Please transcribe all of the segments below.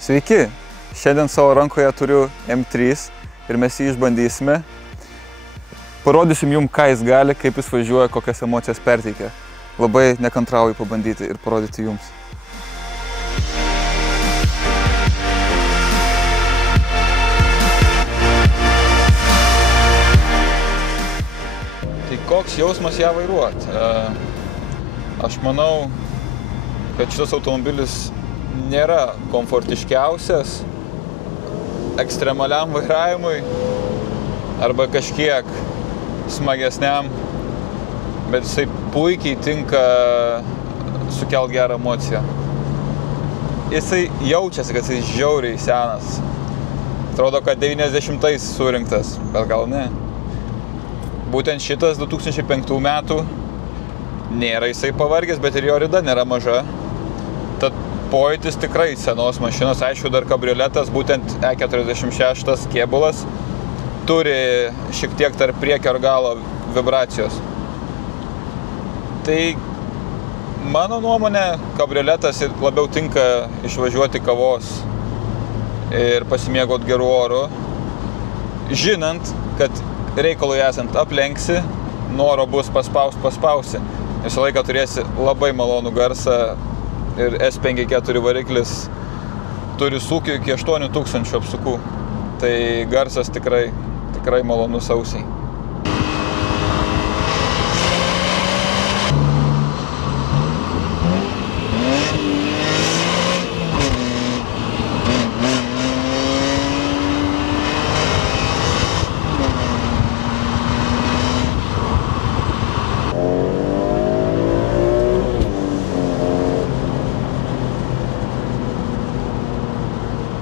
Sveiki! Šiandien savo rankoje turiu M3 ir mes jį išbandysime. Parodysim jums, ką jis gali, kaip jis važiuoja, kokias emocijas perteikia. Labai nekantrauju pabandyti ir parodyti jums. Tai koks jausmas ją vairuoti? Aš manau, kad šitas automobilis nėra komfortiškiausias ekstremaliam vairavimui arba kažkiek smagesniam, bet jisai puikiai tinka sukelt gerą emociją. Jisai jaučiasi, kad jisai žiauriai senas. Atrodo, kad 90-ais surinktas, bet gal ne. Būtent šitas 2005 metų nėra jisai pavargęs, bet ir jo rida nėra maža. Tad pojūtis tikrai senos mašinos, aišku, dar kabrioletas, būtent E46 kėbulas, turi šiek tiek tarp priekio ir galo vibracijos. Tai mano nuomonė, kabrioletas labiau tinka išvažiuoti kavos ir pasimėgot gerų orų, žinant, kad reikalui esant aplenksi, noro bus paspausi. Visą laiką turėsi labai malonų garsą. Ir S54 variklis turi sūkių iki 8000 apsukų. Tai garsas tikrai malonus ausiai.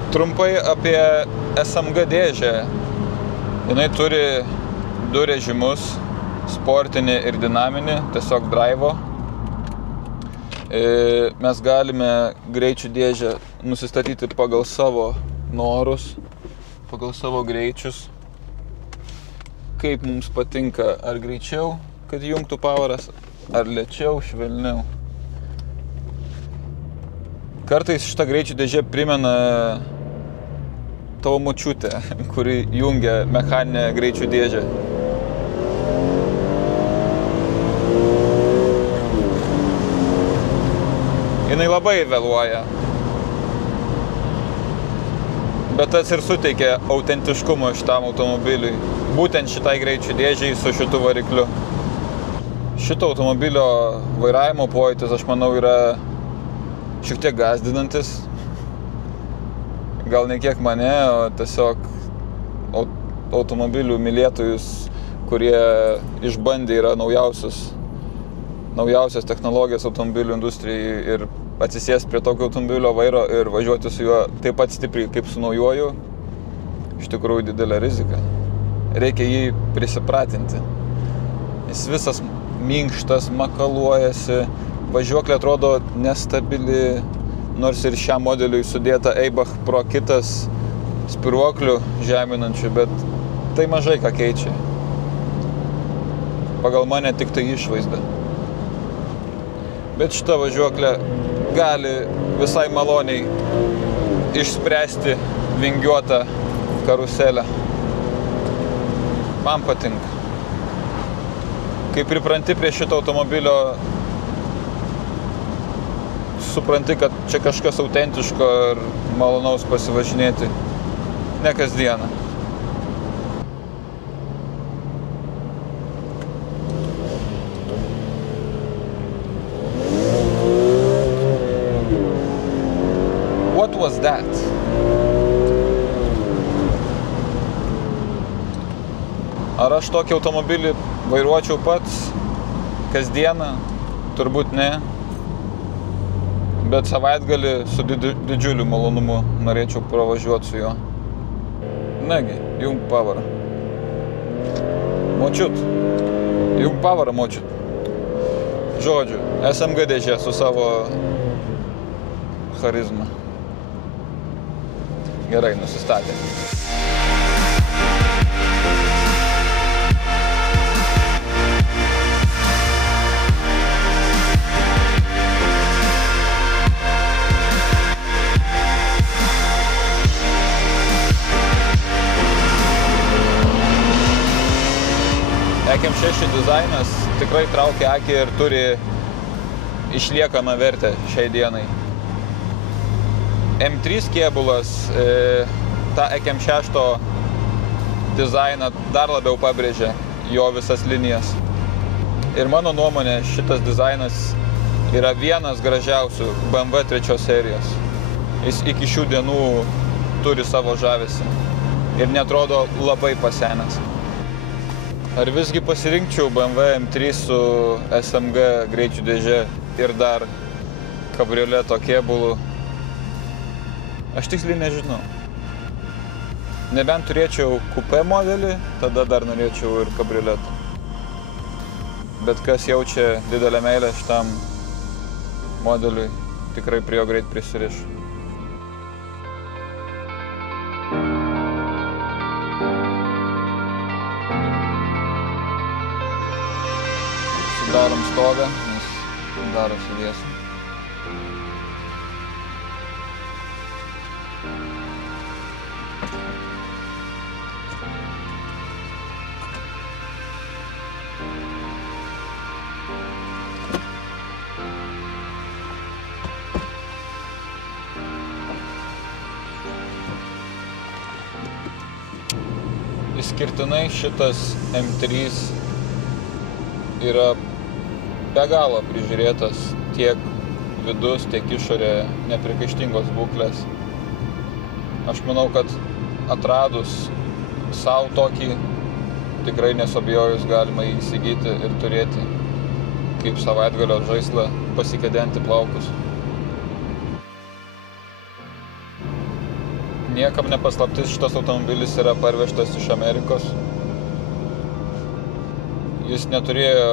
Trumpai apie SMG dėžę. Jinai turi du režimus, sportinį ir dinaminį, tiesiog drive'o. Mes galime greičių dėžę nusistatyti pagal savo norus, pagal savo greičius. Kaip mums patinka, ar greičiau, kad jungtų poweras, ar lėčiau, švelniau. Kartais šita greičių dėžė primena tavo močiutę, kuri jungia mechaninę greičių dėžę. Jinai labai vėluoja, bet tas ir suteikia autentiškumo šitam automobiliui, būtent šitai greičių dėžiai su šitu varikliu. Šito automobilio vairavimo pojūtis, aš manau, yra šiek tiek gąsdinantis. Gal ne kiek mane, o tiesiog automobilių mylėtojus, kurie išbandė yra naujausias technologijas automobilių industrijai ir atsisės prie tokio automobilio vairo ir važiuoti su juo taip pat stipriai kaip su naujuoju, iš tikrųjų didelė rizika. Reikia jį prisipratinti. Jis visas minkštas, makaluojasi, važiuoklė atrodo nestabili. Nors ir šiam modeliui sudėta Eibach Pro kitas spiruoklių žeminančių, bet tai mažai ką keičia. Pagal mane tik tai išvaizda. Bet šita važiuoklė gali visai maloniai išspręsti vingiuotą karuselę. Man patinka. Kai pripranti prie šito automobilio, supranti, kad čia kažkas autentiško ir malonaus pasivažinėti, ne kasdieną. What was that? Ar aš tokį automobilį vairuočiau pats kasdieną? Turbūt ne. Bet savaitgalį su didžiuliu malonumu norėčiau pravažiuoti su juo. Negi, jung powerą. Močiut. Jung powerą, močiut. Žodžiu, SMG dėžė su savo charizma. Gerai, nusistatė. Mitsubishi dizainas tikrai traukia akį ir turi išliekamą vertę šiai dienai. M3 kėbulas tą EKM6 dizainą dar labiau pabrėžia jo visas linijas. Ir mano nuomonė, šitas dizainas yra vienas gražiausių BMW 3 serijos. Jis iki šių dienų turi savo žavesį ir netrodo labai pasenęs. Ar visgi pasirinkčiau BMW M3 su SMG greičių dėže ir dar kabrioleto kėbulu? Aš tiksliai nežinau. Nebent turėčiau kupė modelį, tada dar norėčiau ir kabrioletą. Bet kas jaučia didelę meilę šitam modeliui, tikrai prie jo greit prisiriš. Sudarom stogą, nes darosi vėsu. Išskirtinai šitas M3 yra be galo prižiūrėtas, tiek vidus, tiek išorė nepriekaištingos būklės. Aš manau, kad atradus savo tokį, tikrai nesuabejojus galima jį įsigyti ir turėti kaip savaitgalio žaislą, pasikadenti plaukus. Niekam nepaslaptis, šitas automobilis yra parvežtas iš Amerikos. Jis neturėjo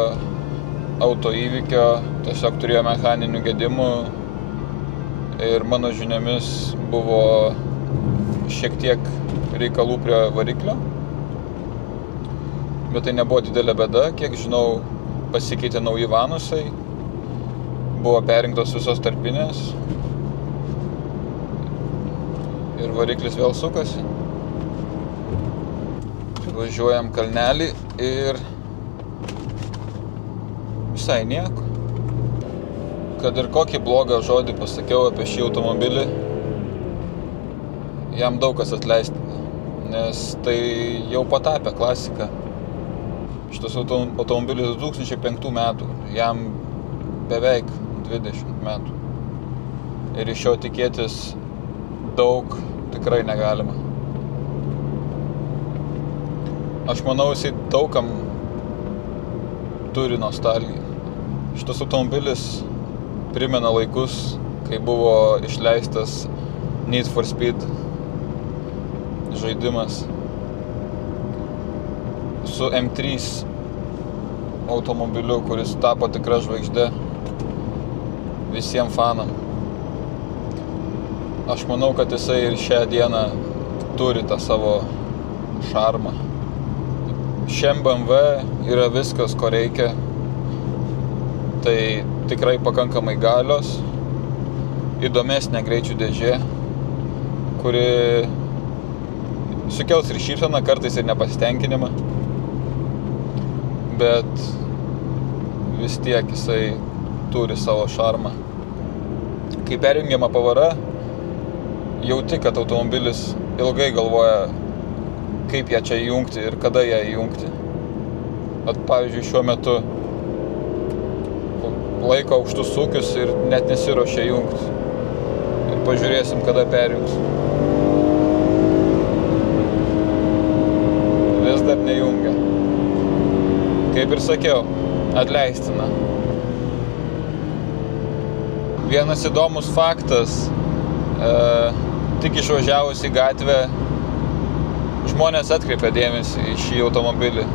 autoįvykio, tiesiog turėjo mechaninių gedimų ir mano žiniomis buvo šiek tiek reikalų prie variklio. Bet tai nebuvo didelė bėda, kiek žinau, pasikeitė nauji vanusai, buvo perrinktos visos tarpinės. Ir variklis vėl sukasi. Važiuojam kalnelį ir visai nieko. Kad ir kokį blogą žodį pasakiau apie šį automobilį, jam daug kas atleistina, nes tai jau patapė klasika. Šitas automobilis 2005 metų, jam beveik 20 metų. Ir iš jo tikėtis daug tikrai negalima. Aš manau, jisai daugam turi nostalgiją. Šitas automobilis primena laikus, kai buvo išleistas Need for Speed žaidimas. Su M3 automobiliu, kuris tapo tikra žvaigždė visiems fanam. Aš manau, kad jisai ir šią dieną turi tą savo šarmą. Šiam BMW yra viskas, ko reikia. Tai tikrai pakankamai galios, įdomesnė greičių dėžė, kuri sukels ir šypseną, kartais ir nepasitenkinimą. Bet vis tiek jisai turi savo šarmą. Kai perjungiama pavara, jauti, kad automobilis ilgai galvoja, kaip ją čia įjungti ir kada ją įjungti. At, pavyzdžiui, šiuo metu laiko aukštus sūkius ir net nesiruošia įjungti. Ir pažiūrėsim, kada perjungs. Vis dar nejungia. Kaip ir sakiau, atleistina. Vienas įdomus faktas, tik išvažiavus į gatvę, žmonės atkreipia dėmesį į šį automobilį.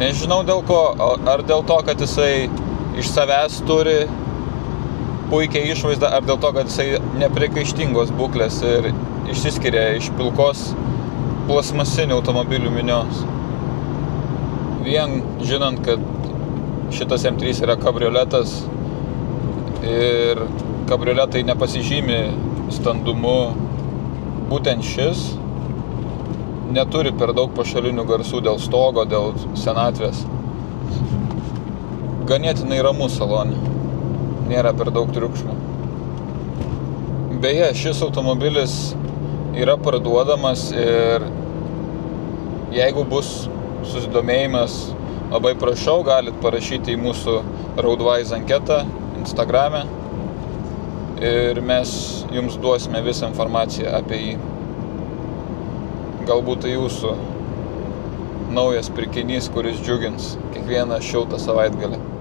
Nežinau dėl ko, ar dėl to, kad jisai iš savęs turi puikiai išvaizdą, ar dėl to, kad jisai nepriekaištingos būklės ir išsiskiria iš pilkos plasmasinių automobilių minios. Vien žinant, kad šitas M3 yra kabrioletas ir kabrioletai nepasižymi standumu, būtent šis neturi per daug pašalinių garsų dėl stogo, dėl senatvės. ganėtinai ramus salone. Nėra per daug triukšmo. Beje, šis automobilis yra parduodamas ir jeigu bus susidomėjimas, labai prašau, galit parašyti į mūsų Roadwise anketą Instagrame ir mes jums duosime visą informaciją apie jį. Galbūt tai jūsų naujas pirkinys, kuris džiugins kiekvieną šiltą savaitgalį.